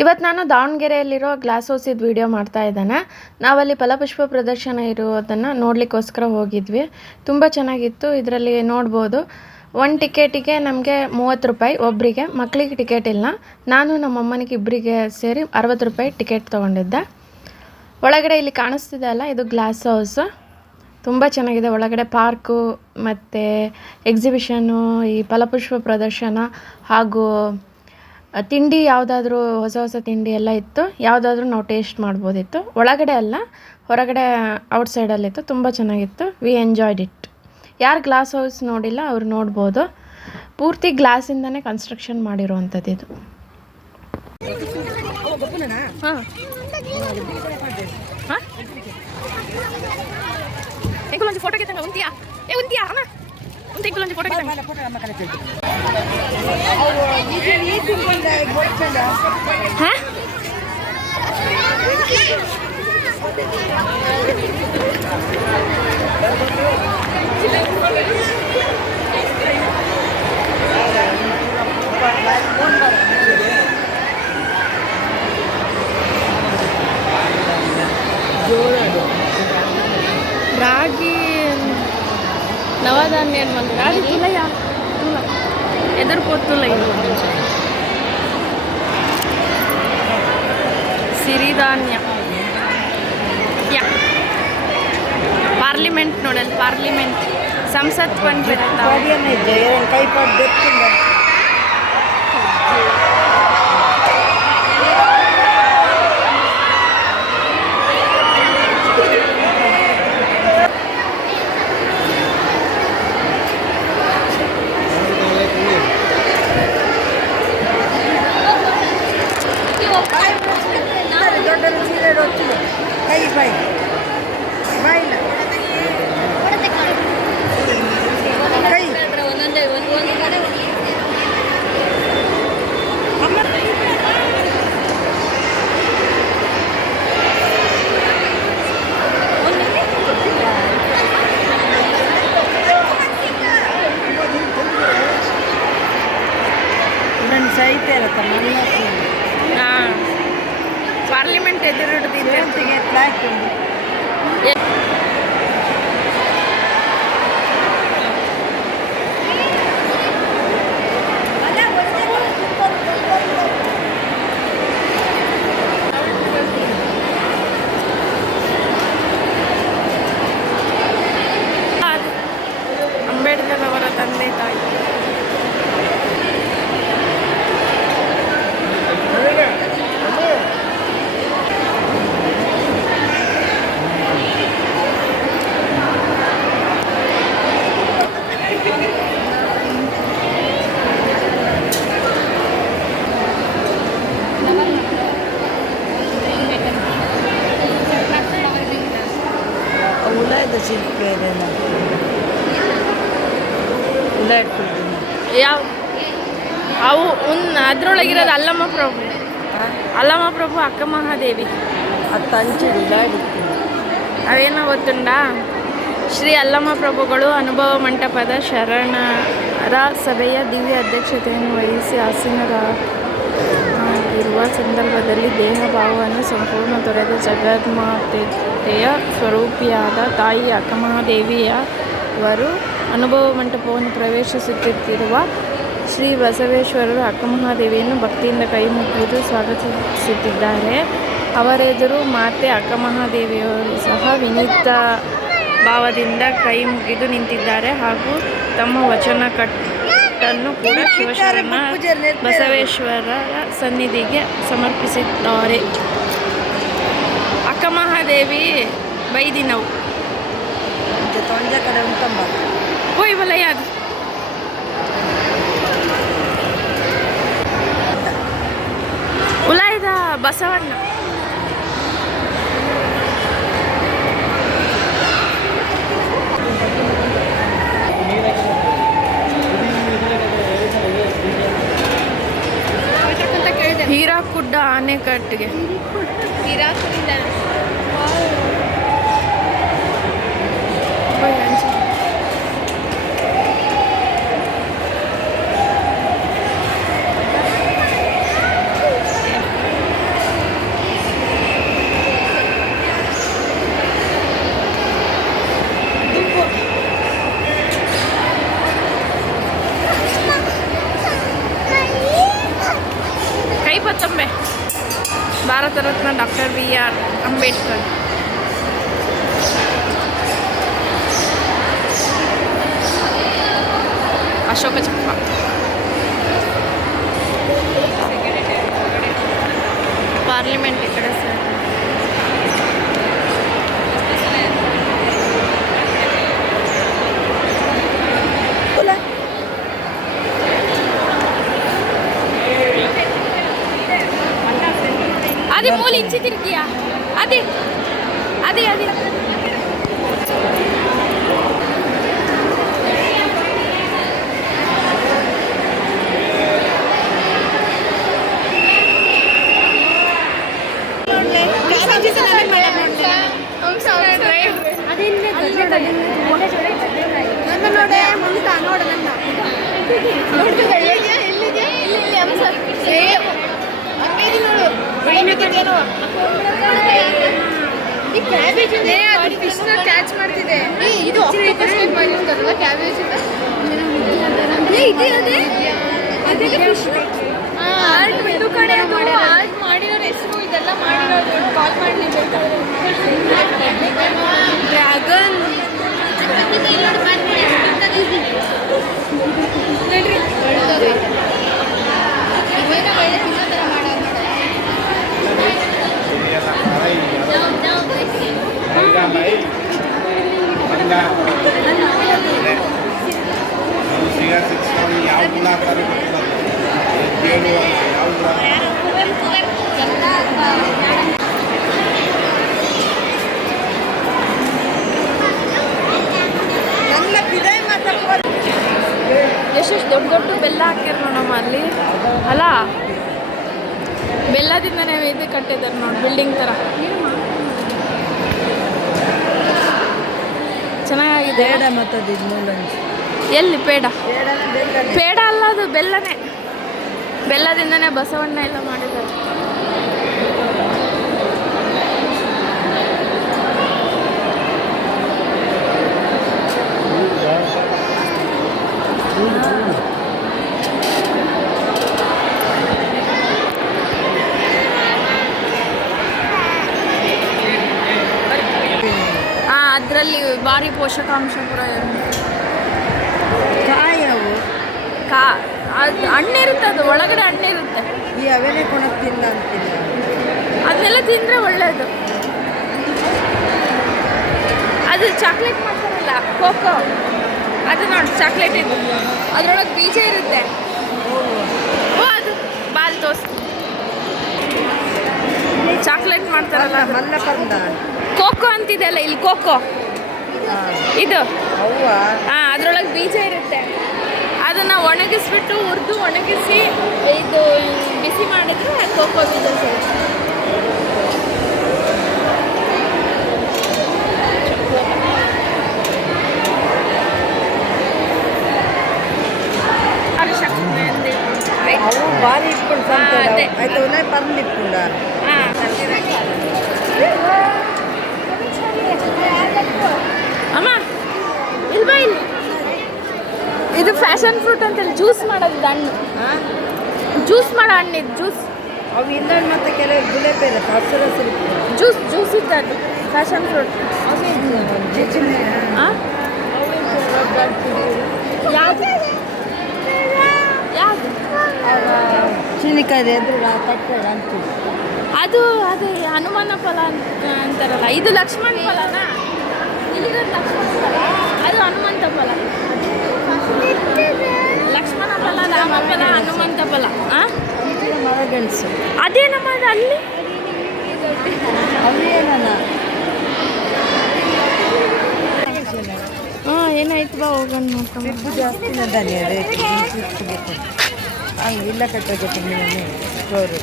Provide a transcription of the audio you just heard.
ಇವತ್ತು ನಾನು ದಾವಣಗೆರೆಯಲ್ಲಿರೋ glass ಹೌಸಿದ್ದು video ಮಾಡ್ತಾ ಇದ್ದೇನೆ. ನಾವಲ್ಲಿ ಫಲಪುಷ್ಪ ಪ್ರದರ್ಶನ ಇರುವುದನ್ನು ನೋಡಲಿಕ್ಕೋಸ್ಕರ ಹೋಗಿದ್ವಿ. ತುಂಬ ಚೆನ್ನಾಗಿತ್ತು. ಇದರಲ್ಲಿ ನೋಡ್ಬೋದು, ಒಂದು ಟಿಕೆಟಿಗೆ ನಮಗೆ 30 ರೂಪಾಯಿ ಒಬ್ಬರಿಗೆ. ಮಕ್ಕಳಿಗೆ ಟಿಕೆಟ್ ಇಲ್ಲ. ನಾನು ನಮ್ಮ ಅಮ್ಮನಿಗೆ ಇಬ್ಬರಿಗೆ ಸೇರಿ 60 ರೂಪಾಯಿ ಟಿಕೆಟ್ ತೊಗೊಂಡಿದ್ದೆ. ಒಳಗಡೆ ಇಲ್ಲಿ ಕಾಣಿಸ್ತಿದೆ ಅಲ್ಲ, ಇದು ಗ್ಲಾಸ್ ಹೌಸ್. ತುಂಬ ಚೆನ್ನಾಗಿದೆ. ಒಳಗಡೆ ಪಾರ್ಕು ಮತ್ತು ಎಕ್ಸಿಬಿಷನ್ನು, ಈ ಫಲಪುಷ್ಪ ಪ್ರದರ್ಶನ ಹಾಗೂ ತಿಂಡಿ ಯಾವುದಾದ್ರೂ ಹೊಸ ತಿಂಡಿ ಎಲ್ಲ ಇತ್ತು. ಯಾವುದಾದ್ರೂ ನಾವು ಟೇಸ್ಟ್ ಮಾಡ್ಬೋದಿತ್ತು. ಒಳಗಡೆ ಅಲ್ಲ, ಹೊರಗಡೆ ಔಟ್ಸೈಡಲ್ಲಿತ್ತು. ತುಂಬ ಚೆನ್ನಾಗಿತ್ತು. We enjoyed it. ಯಾರು ಗ್ಲಾಸ್ ಹೌಸ್ ನೋಡಿಲ್ಲ ಅವ್ರು ನೋಡ್ಬೋದು. ಪೂರ್ತಿ ಗ್ಲಾಸಿಂದನೇ ಕನ್ಸ್ಟ್ರಕ್ಷನ್ ಮಾಡಿರುವಂಥದ್ದು ಇದು. ಹಾಂ ಹಾಂ ಫೋಟೋಗೆ ತಂಗ ಉಂಟಿಯಾ ಅಣ್ಣ ಫೋಟೋಗೆ ಹಾಂ ರಾಗಿ ನವಧಾನ್ಯ ರಾಗಿ ತುಲಯ ಎದುರು ಪೋತುಲ ಸಿರಿಧಾನ್ಯ ಪಾರ್ಲಿಮೆಂಟ್ ನೋಡಲ್, ಪಾರ್ಲಿಮೆಂಟ್ ಸಂಸತ್ ಬಂದ್ಬಿಡುತ್ತೆ. ಪಾರ್ಲಿಮೆಂಟ್ ಎದುರಿಡ್ದಿದ್ದೆ ಅಂಬೇಡ್ಕರ್ ಅವರ ತಂದೆ ತಾಯಿ. ಯಾವ ಅವು ಅದರೊಳಗಿರೋದು ಅಲ್ಲಮ್ಮ ಪ್ರಭು ಅಕ್ಕ ಮಹಾದೇವಿ ಅವೇನೋ ಗೊತ್ತುಂಡ. ಶ್ರೀ ಅಲ್ಲಮ್ಮ ಪ್ರಭುಗಳು ಅನುಭವ ಮಂಟಪದ ಶರಣರ ಸಭೆಯ ದಿವ್ಯ ಅಧ್ಯಕ್ಷತೆಯನ್ನು ವಹಿಸಿ ಆಸೀನರಾಗಿರುವ ಸಂದರ್ಭದಲ್ಲಿ ದೇಹ ಭಾವವನ್ನು ಸಂಪೂರ್ಣ ತೊರೆದ ಜಗನ್ಮಾತೆಯ ಸ್ವರೂಪಿಯಾದ ತಾಯಿ ಅಕ್ಕಮಹಾದೇವಿಯವರು ಅನುಭವ ಮಂಟಪವನ್ನು ಪ್ರವೇಶಿಸುತ್ತಿರುವ ಶ್ರೀ ಬಸವೇಶ್ವರರು ಅಕ್ಕಮಹಾದೇವಿಯನ್ನು ಭಕ್ತಿಯಿಂದ ಕೈ ಮುಗಿದು ಸ್ವಾಗತಿಸುತ್ತಿದ್ದಾರೆ. ಅವರೆದುರು ಮಾತೆ ಅಕ್ಕಮಹಾದೇವಿಯವರು ಸಹ ವಿನೀತ ಭಾವದಿಂದ ಕೈ ಮುಗಿದು ನಿಂತಿದ್ದಾರೆ ಹಾಗೂ ತಮ್ಮ ವಚನ ಕಟ್ಟನ್ನು ಕೂಡ ಶಿವಶರಣ ಬಸವೇಶ್ವರರ ಸನ್ನಿಧಿಗೆ ಸಮರ್ಪಿಸಿದ್ದಾರೆ. ಅಕ್ಕಮಹಾದೇವಿ ಬೈದಿನವು ಕಡೆ ಉಂಟಮ್ಮ ಹೋಯ್ ಬಲಯ್ಯ ಅದು ಉಲಾಯ್ದ Basavanna ಹೀರಾಕುಡ್ಡ ಆನೆಕಟ್ಟಿಗೆ ಕೈಪತ್ತಂಬೆ Bharat Ratna doctor BR Ambedkar. Ashoka Chakra. Parliament ಈ ಕಡೆ ಸರ್. అదే మూలు ఇచ్చి తిరిగియా అదే అదే అదే ಕ್ಯಾಚ್ ಮಾಡ್ತಿದೆ. ಇದು ಕ್ಯಾಬೇಜ್ ಮಾಡಿರೋರು ಹೆಸರು ಇದೆಲ್ಲ ಮಾಡಿರೋದು ಕಾಲ್ ಮಾಡಿ ಡ್ರ್ಯಾಗನ್ ಎಷ್ಟೆಷ್ಟು ದೊಡ್ಡ ದೊಡ್ಡ ಬೆಲ್ಲ ಹಾಕ್ಯಾರ ನೋಡಮ್ಮ ಅಲ್ಲಿ ಅಲ್ಲ. ಬೆಲ್ಲದಿಂದನೇ ಇದು ಕಟ್ಟಿದ್ದಾರೆ ನೋಡಿ, ಬಿಲ್ಡಿಂಗ್ ಥರ ಚೆನ್ನಾಗಿದೆ. ಎಲ್ಲಿ ಪೇಡ? ಪೇಡ ಅಲ್ಲ, ಅದು ಬೆಲ್ಲನೇ. ಬೆಲ್ಲದಿಂದನೇ ಬಸವಣ್ಣ ಎಲ್ಲ ಮಾಡಿದ್ದಾರೆ. ಅದರಲ್ಲಿ ಭಾರಿ ಪೋಷಕಾಂಶ ಕೂಡ ಕಾಯವು ಅದು ಹಣ್ಣಿರುತ್ತೆ, ಅದು ಒಳಗಡೆ ಹಣ್ಣಿರುತ್ತೆ. ಈ ಅವೆಲೆ ಕೊಣಕ್ತಿಲ್ಲ ಅಂತಿಲ್ಲ, ಅದನ್ನೆಲ್ಲ ತಿಂದರೆ ಒಳ್ಳೆಯದು. ಅದು ಚಾಕ್ಲೇಟ್ ಮಾಡ್ತಾರಲ್ಲ ಕೋಕೋ, ಅದು ನೋಡಿ ಚಾಕ್ಲೇಟ್ ಇದು, ಅದರೊಳಗೆ ಬೀಜ ಇರುತ್ತೆ. ಓ ಅದು ಬಾಲ್ ತೋರಿಸ್ತು. ಚಾಕ್ಲೇಟ್ ಮಾಡ್ತಾರಲ್ಲ ಮಲ್ಲಪಂದ ಕೋಕೋ ಅಂತಿದೆಯಲ್ಲ ಇಲ್ಲಿ, ಕೋಕೋ ಇದು. ಹಾಂ, ಅದರೊಳಗೆ ಬೀಜ ಇರುತ್ತೆ. ಅದನ್ನು ಒಣಗಿಸ್ಬಿಟ್ಟು ಹುರಿದು ಒಣಗಿಸಿ ಇದು ಬಿಸಿ ಮಾಡಿದ್ರೆ ಕೋಕೋ ಬೀಜ ಸಿಗುತ್ತೆ. ಅವು ಭಾರಿ ಇಟ್ಕೊಂಡು ಆಯ್ತು, ಉನ್ನ ಪರ್ಲ್ ಇಟ್ಕೊಂಡ. ಹಾಂ, ಅಮ್ಮ ಇಲ್ವಾ ಇಲ್ಲಿ ಇದು ಫ್ಯಾಷನ್ ಫ್ರೂಟ್ ಅಂತೇಳಿ ಜ್ಯೂಸ್ ಮಾಡೋದು ಹಣ್ಣು. ಜ್ಯೂಸ್ ಮಾಡೋ ಹಣ್ಣಿದ್ದು ಜ್ಯೂಸ್. ಅವು ಇಲ್ಲ ಮತ್ತೆ ಕೆಲವು ಗುಲಾಬಿ ಇಲ್ಲ, ಹಸಿರು ಹಸಿರು ಜ್ಯೂಸ್ ಇದ್ದದ್ದು ಫ್ಯಾಷನ್ ಫ್ರೂಟ್. ಯಾವುದು ಯಾವುದು ಚೀನಿಕಾಯಿ ಎದುರು ಕಟ್ಟಡ ಅಂತ ಅದು ಅದೇ ಹನುಮಾನ ಫಲ ಅಂತಾರಲ್ಲ, ಇದು ಲಕ್ಷ್ಮಣ ಫಲನಾ? ಇಲ್ಲಿರೋದು ಲಕ್ಷ್ಮಣ ಫಲ, ಅದು ಹನುಮಂತ ಫಲ. ಲಕ್ಷ್ಮಣ ಫಲ, ರಾಮ ಫಲ, ಹನುಮಂತ ಫಲ. ಮರಗೆಣಸು ಅದೇನಮ್ಮ ಅದು ಅಲ್ಲಿ ಹಾಂ, ಏನಾಯ್ತು ಬಾ ಹೋಗೋಣ ನೋಡ್ಕೊಂಡು. ಜಾಸ್ತಿ ಹಂಗೆ ಇಲ್ಲ ಕಟ್ಟೋದು ಸ್ಟೋರು.